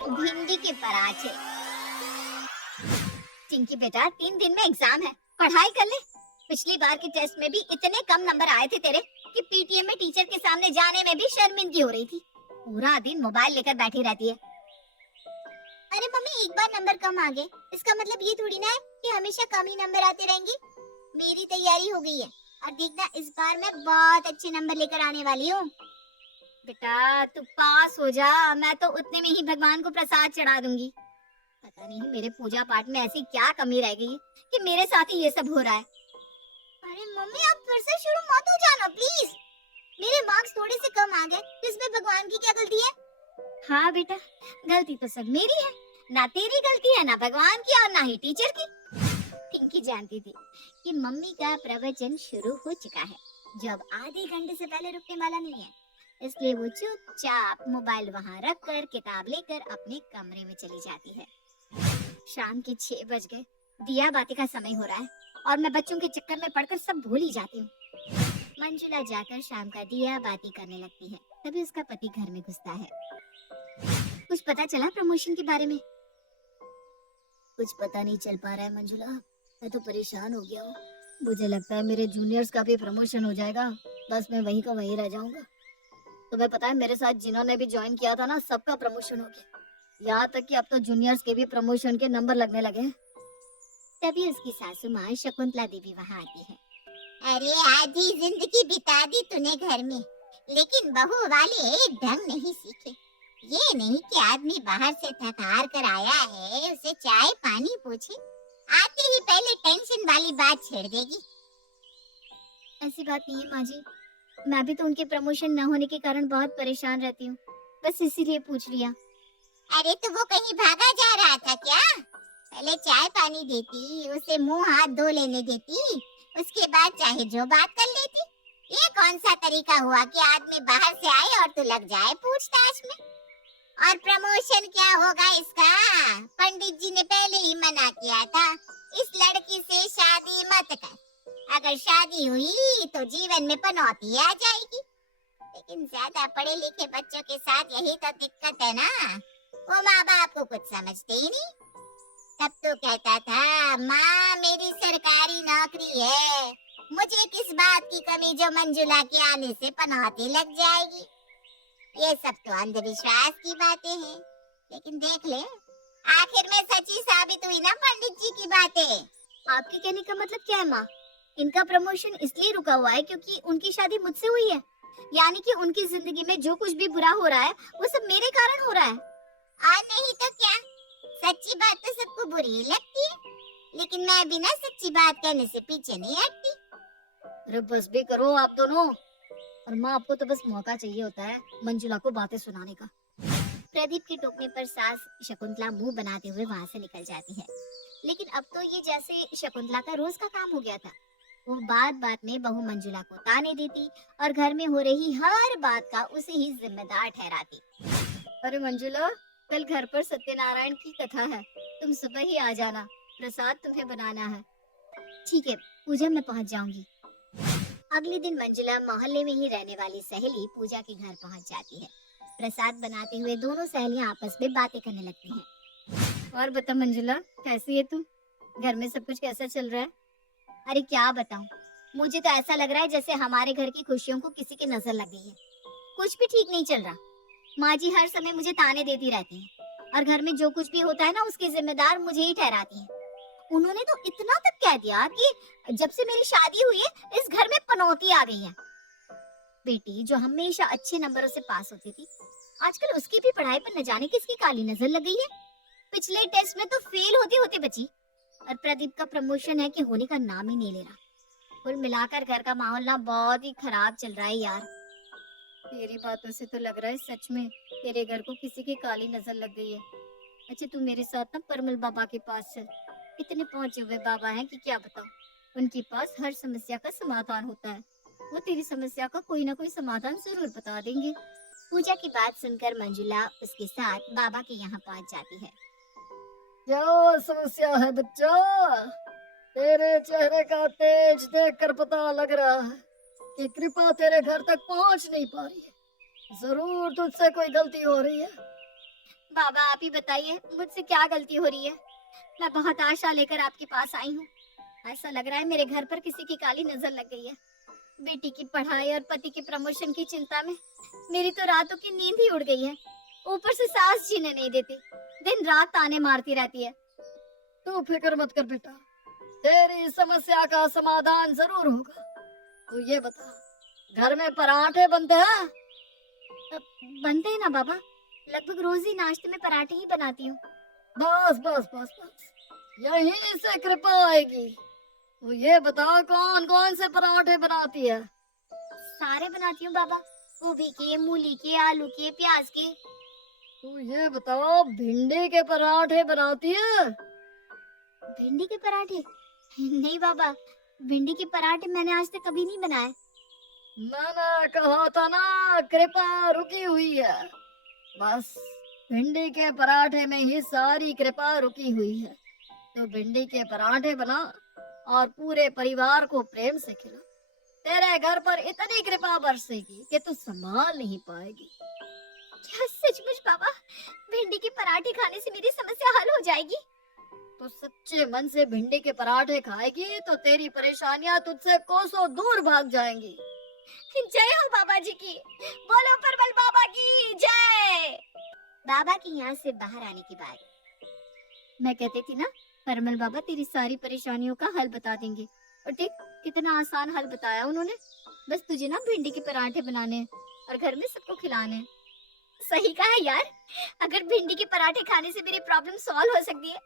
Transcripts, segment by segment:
भिंडी के पराठे। चिंकी बेटा 3 दिन में एग्जाम है, पढ़ाई कर ले। पिछली बार के टेस्ट में भी इतने कम नंबर आए थे तेरे कि पीटीएम में टीचर के सामने जाने में भी शर्मिंदगी हो रही थी। पूरा दिन मोबाइल लेकर बैठी रहती है। अरे मम्मी, एक बार नंबर कम आ गए इसका मतलब ये थोड़ी ना है कि हमेशा कम ही नंबर आते रहेंगे। मेरी तैयारी हो गई है और देखना इस बार मैं बहुत अच्छे नंबर लेकर आने वाली हूँ। बेटा तू पास हो जा, मैं तो उतने में ही भगवान को प्रसाद चढ़ा दूंगी। पता नहीं मेरे पूजा पाठ में ऐसी क्या कमी रह गई कि मेरे साथ ही ये सब हो रहा है। अरे मम्मी, आप फिर से शुरू मत हो जाना प्लीज। मेरे मार्क्स थोड़े से कम आ गए, इसमें भगवान की क्या गलती है? हाँ बेटा, गलती तो सब मेरी है, ना तेरी गलती है, ना भगवान की और ना ही टीचर की। पिंकी जानती थी कि मम्मी का प्रवचन शुरू हो चुका है, जो अब आधे घंटे से पहले रुकने वाला नहीं है। इसलिए वो चुपचाप मोबाइल वहाँ रखकर किताब लेकर अपने कमरे में चली जाती है। शाम के 6 बज गए, दिया बाती का समय हो रहा है और मैं बच्चों के चक्कर में पड़कर सब भूल ही जाती हूँ। मंजुला जाकर शाम का दिया बाती करने लगती है, तभी उसका पति घर में घुसता है। कुछ पता चला प्रमोशन के बारे में? कुछ पता नहीं चल पा रहा है मंजुला, मैं तो परेशान हो गया हूँ। मुझे लगता है मेरे जूनियर्स का भी प्रमोशन हो जाएगा, बस मैं वहीं का वहीं रह जाऊंगा। तुम्हें पता है मेरे साथ जिन्होंने भी ज्वाइन किया था ना, सबका प्रमोशन हो गया, यहाँ तक कि अब तो जूनियर्स के भी प्रमोशन के नंबर लगने लगे। तभी उसकी सासू माँ शकुंतला देवी वहाँ आती है। अरे आधी जिंदगी बिता दी तूने घर में, लेकिन बहू वाले एक ढंग नहीं सीखे। ये नहीं कि आदमी बाहर से थक हार कर आया है, उसे चाय पानी पूछे, आते ही पहले टेंशन वाली बात छेड़ देगी। ऐसी बात नहीं है माँ जी, मैं भी तो उनके प्रमोशन न होने के कारण बहुत परेशान रहती हूँ, बस इसीलिए पूछ लिया। अरे तो वो कहीं भागा जा रहा था क्या? पहले चाय पानी देती, उसे मुंह हाथ धो लेने देती, उसके बाद चाहे जो बात कर लेती। ये कौन सा तरीका हुआ कि आदमी बाहर से आए और तू लग जाए पूछताछ में? और प्रमोशन क्या होगा इसका? पंडित जी ने पहले ही मना किया था, इस लड़की से शादी मत कर। अगर शादी हुई तो जीवन में पनौती आ जाएगी। लेकिन ज्यादा पढ़े लिखे बच्चों के साथ यही तो दिक्कत है ना, वो माँ बाप को कुछ समझते ही नहीं। तब तो कहता था माँ मेरी सरकारी नौकरी है, मुझे किस बात की कमी जो मंजुला के आने से पनौती लग जाएगी। ये सब तो अंधविश्वास की बातें हैं, लेकिन देख ले आखिर में सच्ची साबित हुई ना पंडित जी की बातें। आपके कहने का मतलब क्या है माँ? इनका प्रमोशन इसलिए रुका हुआ है क्योंकि उनकी शादी मुझसे हुई है, यानी कि उनकी जिंदगी में जो कुछ भी बुरा हो रहा है वो सब मेरे कारण हो रहा है। नहीं तो क्या, सच्ची बात तो सबको बुरी ही लगती है, लेकिन मैं भी ना सच्ची बात कहने से पीछे नहीं हटती। अरे बस भी करो आप दोनों, और माँ आपको तो बस मौका चाहिए होता है मंजुला को बातें सुनाने का। प्रदीप के टोकने पर सास शकुंतला मुंह बनाते हुए वहाँ से निकल जाती है, लेकिन अब तो ये जैसे शकुंतला का रोज का काम हो गया था। वो बात बात में बहू मंजुला को ताने देती और घर में हो रही हर बात का उसे ही जिम्मेदार ठहराती। अरे मंजुला, कल घर पर सत्यनारायण की कथा है, तुम सुबह ही आ जाना, प्रसाद तुम्हें बनाना है। ठीक है, पूजा में पहुंच जाऊंगी। अगले दिन मंजुला मोहल्ले में ही रहने वाली सहेली पूजा के घर पहुंच जाती है। प्रसाद बनाते हुए दोनों सहेलियां आपस में बातें करने लगती हैं। और बता मंजुला, कैसी है तू? घर में सब कुछ कैसा चल रहा है? अरे क्या बताऊं, मुझे तो ऐसा लग रहा है जैसे हमारे घर की खुशियों को किसी की नजर लग गई है। कुछ भी ठीक नहीं चल रहा। माँ जी हर समय मुझे ताने देती रहती हैं और घर में जो कुछ भी होता है ना उसके जिम्मेदार मुझे ही ठहराती हैं। उन्होंने तो इतना तक कह दिया कि जब से मेरी शादी हुई है इस घर में पनौती आ गई है। बेटी जो हमेशा अच्छे नंबरों से पास होती थी, आजकल उसकी भी पढ़ाई पर न जाने किसकी काली नजर लग गई है। पिछले टेस्ट में तो फेल होते होते बची, और प्रदीप का प्रमोशन है कि होने का नाम ही नहीं ले रहा। कुल मिलाकर घर का माहौल ना बहुत ही खराब चल रहा है यार। तेरी बातों से तो लग रहा है सच में तेरे घर को किसी की काली नजर लग गई है। अच्छा तू मेरे साथ ना परमल बाबा के पास चल, इतने पहुंचे हुए बाबा हैं कि क्या बताऊं। उनके पास हर समस्या का समाधान होता है, वो तेरी समस्या का कोई ना कोई समाधान जरूर बता देंगे। पूजा की बात सुनकर मंजुला उसके साथ बाबा के यहाँ पहुंच जाती है। क्या समस्या है बच्चा? तेरे चेहरे का तेज देखकर पता लग रहा है कि कृपा तेरे घर तक पहुंच नहीं पा रही है। जरूर तुझसे कोई गलती हो रही है। बाबा आप ही बताइए मुझसे क्या गलती हो रही है। मैं बहुत आशा लेकर आपके पास आई हूँ। ऐसा लग रहा है मेरे घर पर किसी की काली नजर लग गई है। बेटी की पढ़ाई और पति की प्रमोशन की चिंता में मेरी तो रातों की नींद ही उड़ गई है। ऊपर से सास जीने नहीं देती, दिन रात ताने मारती रहती है। तू फिक्र मत कर बेटा, तेरी समस्या का समाधान जरूर होगा। तू ये बता, घर में पराठे बनते हैं? बनते हैं ना बाबा, लगभग रोज ही नाश्ते में पराठे ही बनाती हूँ। बस बस बस बस, यहीं से कृपा आएगी। तू ये बता, कौन कौन से पराठे बनाती है? सारे बनाती हूँ बाबा, गोभी के, मूली के, आलू के, प्याज के। तू ये बता, भिंडी के पराठे बनाती है? भिंडी के पराठे? नहीं बाबा, भिंडी के पराठे मैंने आज तक कभी नहीं बनाए। मैंने कहा था ना, कृपा रुकी हुई है। बस भिंडी के पराठे में ही सारी कृपा रुकी हुई है। तो भिंडी के पराठे बना और पूरे परिवार को प्रेम से खिला। तेरे घर पर इतनी कृपा बरसेगी कि तू संभाल नहीं पाएगी। क्या सचमुच बाबा, भिंडी के पराठे खाने से मेरी समस्या हल हो जाएगी? तो सच्चे मन से भिंडी के पराठे खाएगी तो तेरी परेशानियां तुझसे कोसों दूर भाग जाएंगी। जय हो बाबा जी की, बोलो परमल बाबा की जय। बाबा की यहाँ से बाहर आने के बाद मैं कहती थी ना, परमल बाबा तेरी सारी परेशानियों का हल बता देंगे। और देख कितना आसान हल बताया उन्होंने। बस तुझे ना भिंडी के पराठे बनाने हैं और घर में सबको खिलाने हैं। सही कहा यार, अगर भिंडी के पराठे खाने से मेरी प्रॉब्लम सॉल्व हो सकती है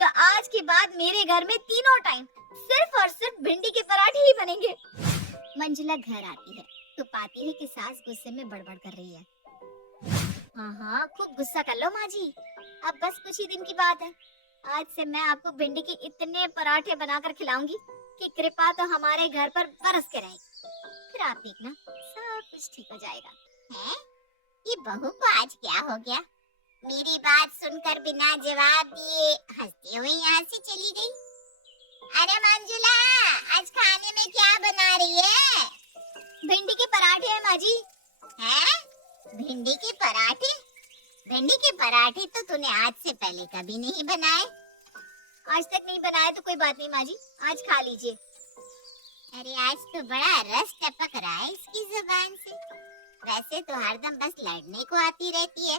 तो आज के बाद मेरे घर में तीनों टाइम सिर्फ और सिर्फ भिंडी के पराठे ही बनेंगे। मंजुला घर आती है तो पाती है कि सास गुस्से में बड़बड़ कर रही है। हाँ हाँ, खूब गुस्सा कर लो माँ जी, अब बस कुछ ही दिन की बात है। आज से मैं आपको भिंडी के इतने पराठे बनाकर खिलाऊंगी कि कृपा तो हमारे घर पर बरस के रहेगी। फिर आप देखना सब कुछ ठीक हो जाएगा। हैं? ये बहू को आज क्या हो गया? मेरी बात सुनकर बिना जवाब दिए हंसते हुए यहाँ से चली गई। अरे मंजुला, आज खाने में क्या बना रही है? भिंडी के पराठे हैं माँ जी। हैं? भिंडी के पराठे? भिंडी के पराठे तो तूने आज से पहले कभी नहीं बनाए। आज तक नहीं बनाए तो कोई बात नहीं माँ जी, आज खा लीजिए। अरे आज तो बड़ा रस टपक रहा है इसकी जुबान से। वैसे तो हरदम बस लड़ने को आती रहती है।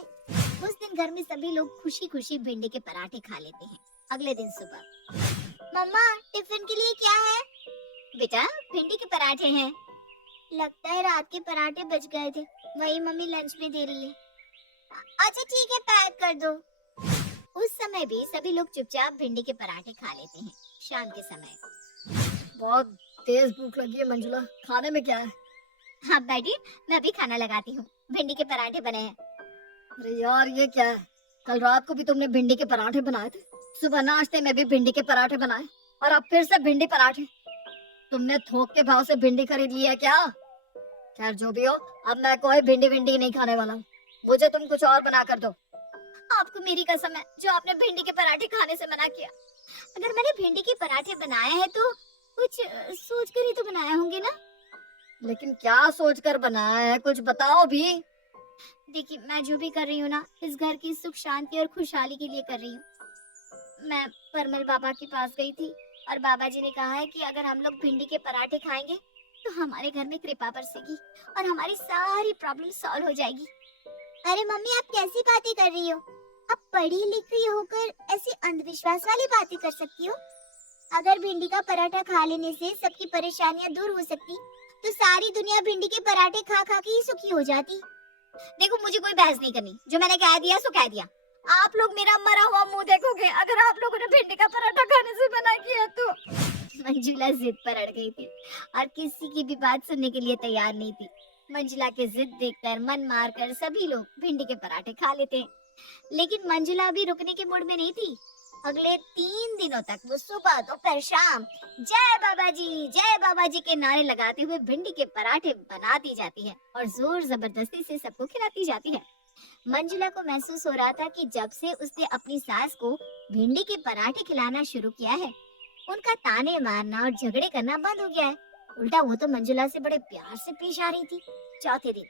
उस दिन घर में सभी लोग खुशी खुशी भिंडी के पराठे खा लेते हैं। अगले दिन सुबह, मम्मा टिफिन के लिए क्या है? बेटा भिंडी के पराठे हैं। लगता है रात के पराठे बच गए थे, वही मम्मी लंच में दे रही है। अच्छा ठीक है, पैक कर दो। उस समय भी सभी लोग चुपचाप भिंडी के पराठे खा लेते हैं। शाम के समय बहुत तेज भूख लगी है मंजुला, खाने में क्या है? हाँ बैठिए, मैं भी खाना लगाती हूँ। भिंडी के पराठे बने हैं। अरे यार ये क्या है? कल रात को भी तुमने भिंडी के पराठे बनाए थे, सुबह नाश्ते में भी भिंडी के पराठे बनाए और अब फिर से भिंडी पराठे। तुमने थोक के भाव से भिंडी खरीद ली है क्या? खैर जो भी हो, अब मैं कोई भिंडी विंडी नहीं खाने वाला हूँ। मुझे तुम कुछ और बना कर दो। आपको मेरी कसम है, जो आपने भिंडी के पराठे खाने से मना किया। अगर मैंने भिंडी के पराठे बनाए हैं तो कुछ सोच कर ही तो बनाए होंगे ना। लेकिन क्या सोचकर बनाया है, कुछ बताओ भी। देखिए मैं जो भी कर रही हूँ ना, इस घर की सुख शांति और खुशहाली के लिए कर रही हूँ। मैं परमल बाबा के पास गई थी और बाबा जी ने कहा है कि अगर हम लोग भिंडी के पराठे खाएंगे तो हमारे घर में कृपा बरसेगी और हमारी सारी प्रॉब्लम सॉल्व हो जाएगी। अरे मम्मी आप कैसी बातें कर रही हो? आप पढ़ी लिखी होकर ऐसी अंधविश्वास वाली बातें कर सकती हो? अगर भिंडी का पराठा खा लेने से सबकी परेशानियां दूर हो सकती तो सारी दुनिया भिंडी के पराठे खा खा के ही सुखी हो जाती। देखो मुझे कोई बहस नहीं करनी, जो मैंने कह दिया सो कह दिया। आप लोग मेरा मरा हुआ मुंह देखोगे अगर आप लोगों ने भिंडी का पराठा खाने से मना किया तो। मंजुला जिद पर अड़ गई थी और किसी की भी बात सुनने के लिए तैयार नहीं थी। मंजुला की जिद देखकर मन मारकर सभी लोग भिंडी के पराठे खा लेते हैं, लेकिन मंजुला अभी रुकने के मूड में नहीं थी। अगले 3 दिनों तक वो सुबह दोपहर शाम जय बाबा जी के नारे लगाते हुए भिंडी के पराठे बनाती जाती है और जोर जबरदस्ती से सबको खिलाती जाती है। मंजुला को महसूस हो रहा था कि जब से उसने अपनी सास को भिंडी के पराठे खिलाना शुरू किया है, उनका ताने मारना और झगड़े करना बंद हो गया है। उल्टा वो तो मंजुला से बड़े प्यार से पेश आ रही थी। चौथे दिन,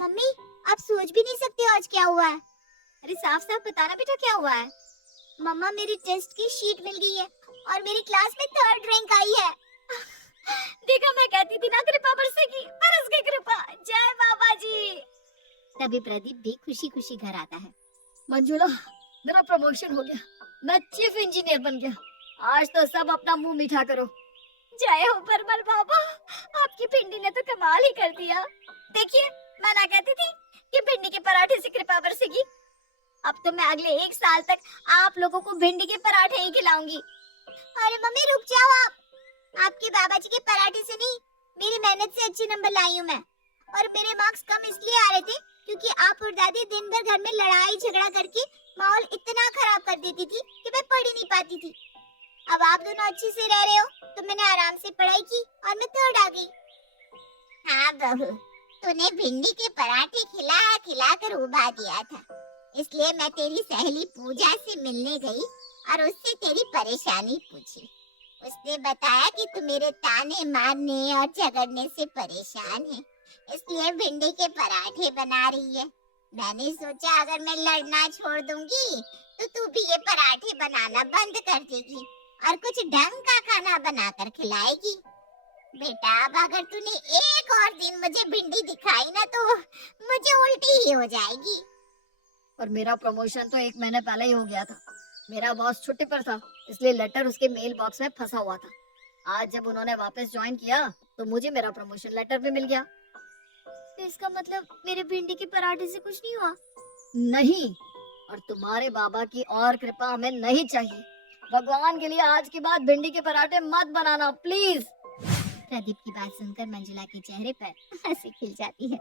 मम्मी आप सोच भी नहीं सकते आज क्या हुआ है। अरे साफ साफ बताना बेटा क्या हुआ है। मम्मा मेरी टेस्ट की शीट मिल गई है और मेरी क्लास में 3rd रैंक आई है। देखा मैं कहती थी ना कृपा बरसेगी, बरस गई कृपा। जय बाबा जी। तभी प्रदीप भी खुशी खुशी घर आता है। मंजुला, मेरा प्रमोशन हो गया, मैं चीफ इंजीनियर बन गया। आज तो सब अपना मुंह मीठा करो। जय हो परमल बाबा, आपकी भिंडी ने तो कमाल ही कर दिया। देखिए मैं ना कहती थी कि भिंडी के पराठे से कृपा बरसेगी। अब तो मैं अगले 1 साल तक आप लोगों को भिंडी के पराठे ही खिलाऊंगी। अरे मम्मी रुक जाओ आप। आपके बाबा जी के पराठे से नहीं, मेरी मेहनत से अच्छे नंबर लाई हूँ मैं। और मेरे मार्क्स कम इसलिए आ रहे थे क्योंकि आप और दादी दिन भर घर में लड़ाई झगड़ा करके माहौल इतना खराब कर देती थी कि मैं पढ़ ही नहीं पाती थी। अब आप दोनों अच्छे से रह रहे हो तो मैंने आराम से पढ़ाई की और मैं 3rd आ गई। हाँ बहू, तूने भिंडी के पराठे खिला खिला कर उबा दिया था, इसलिए मैं तेरी सहेली पूजा से मिलने गई और उससे तेरी परेशानी पूछी। उसने बताया कि तू मेरे ताने मारने और झगड़ने से परेशान है, इसलिए भिंडी के पराठे बना रही है। मैंने सोचा अगर मैं लड़ना छोड़ दूंगी तो तू भी ये पराठे बनाना बंद कर देगी और कुछ ढंग का खाना बनाकर खिलाएगी। बेटा अब अगर तूने एक और दिन मुझे भिंडी दिखाई ना तो मुझे उल्टी ही हो जाएगी। और मेरा प्रमोशन तो 1 महीने पहले ही हो गया था। मेरा बॉस छुट्टी पर था, इसलिए लेटर उसके मेल बॉक्स में फंसा हुआ था। आज जब उन्होंने वापस ज्वाइन किया तो मुझे मेरा प्रमोशन लेटर भी मिल गया। तो इसका मतलब मेरे भिंडी के पराठे से कुछ नहीं हुआ? नहीं, और तुम्हारे बाबा की और कृपा हमें नहीं चाहिए। भगवान के लिए आज के बाद भिंडी के पराठे मत बनाना प्लीज। प्रदीप की बात सुनकर मंजुला के चेहरे पर हंसी खिल जाती है।